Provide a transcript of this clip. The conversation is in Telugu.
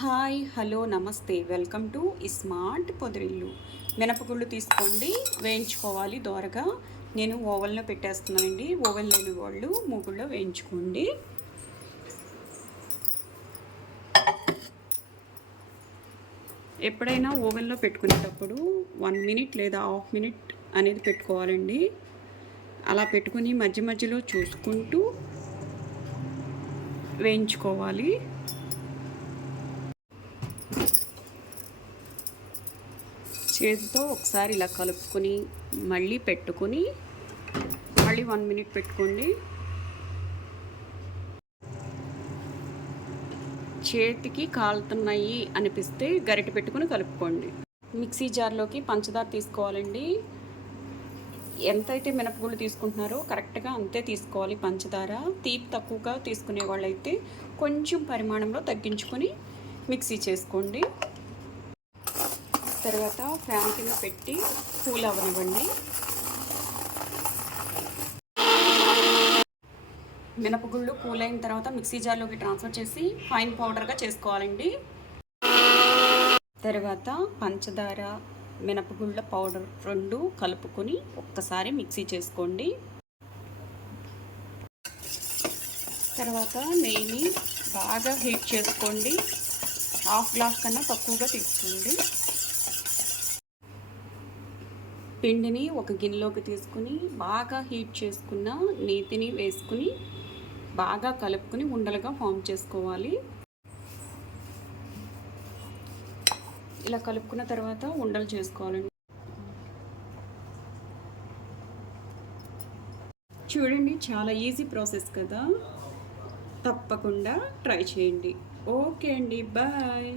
హాయ్ హలో నమస్తే. Welcome to smart Podarillu. మినపగుళ్ళు తీసుకోండి వేయించుకోవాలి దోరగా. నేను ఓవెన్లో పెట్టేస్తున్నానండి. ఓవెన్ లేని వాళ్ళు మూగుల్లో వేయించుకోండి. ఎప్పుడైనా ఓవెన్లో పెట్టుకునేటప్పుడు వన్ మినిట్ లేదా హాఫ్ మినిట్ అనేది పెట్టుకోవాలండి. అలా పెట్టుకుని మధ్య మధ్యలో చూసుకుంటూ వేయించుకోవాలి. చేతితో ఒకసారి ఇలా కలుపుకొని మళ్ళీ పెట్టుకొని మళ్ళీ వన్ మినిట్ పెట్టుకోండి. చేతికి కాలుతున్నాయి అనిపిస్తే గరిటె పెట్టుకుని కలుపుకోండి. మిక్సీ జార్లోకి పంచదార తీసుకోవాలండి. ఎంతైతే మినపగుళ్ళు తీసుకుంటున్నారో కరెక్ట్గా అంతే తీసుకోవాలి పంచదార. తీపి తక్కువగా తీసుకునే వాళ్ళైతే కొంచెం పరిమాణంలో తగ్గించుకొని మిక్సీ చేసుకోండి. తర్వాత ఫ్యాన్ కింద పెట్టి కూల్ అవ్వనివ్వండి. మినపగుళ్ళు కూల్ అయిన తర్వాత మిక్సీ జార్లోకి ట్రాన్స్ఫర్ చేసి ఫైన్ పౌడర్గా చేసుకోవాలండి. తర్వాత పంచదార మినపగుళ్ళ పౌడర్ రెండు కలుపుకొని ఒక్కసారి మిక్సీ చేసుకోండి. తర్వాత నెయ్యిని బాగా హీట్ చేసుకోండి. హాఫ్ గ్లాస్ కన్నా తక్కువగా తీసుకోండి. పిండిని ఒక గిన్నెలోకి తీసుకుని బాగా హీట్ చేసుకున్న నేతిని వేసుకుని బాగా కలుపుకొని ఉండలుగా ఫామ్ చేసుకోవాలి. ఇలా కలుపుకున్న తర్వాత ఉండలు చేసుకోవాలండి. చూడండి చాలా ఈజీ ప్రాసెస్ కదా. తప్పకుండా ట్రై చేయండి. ఓకే అండి బాయ్.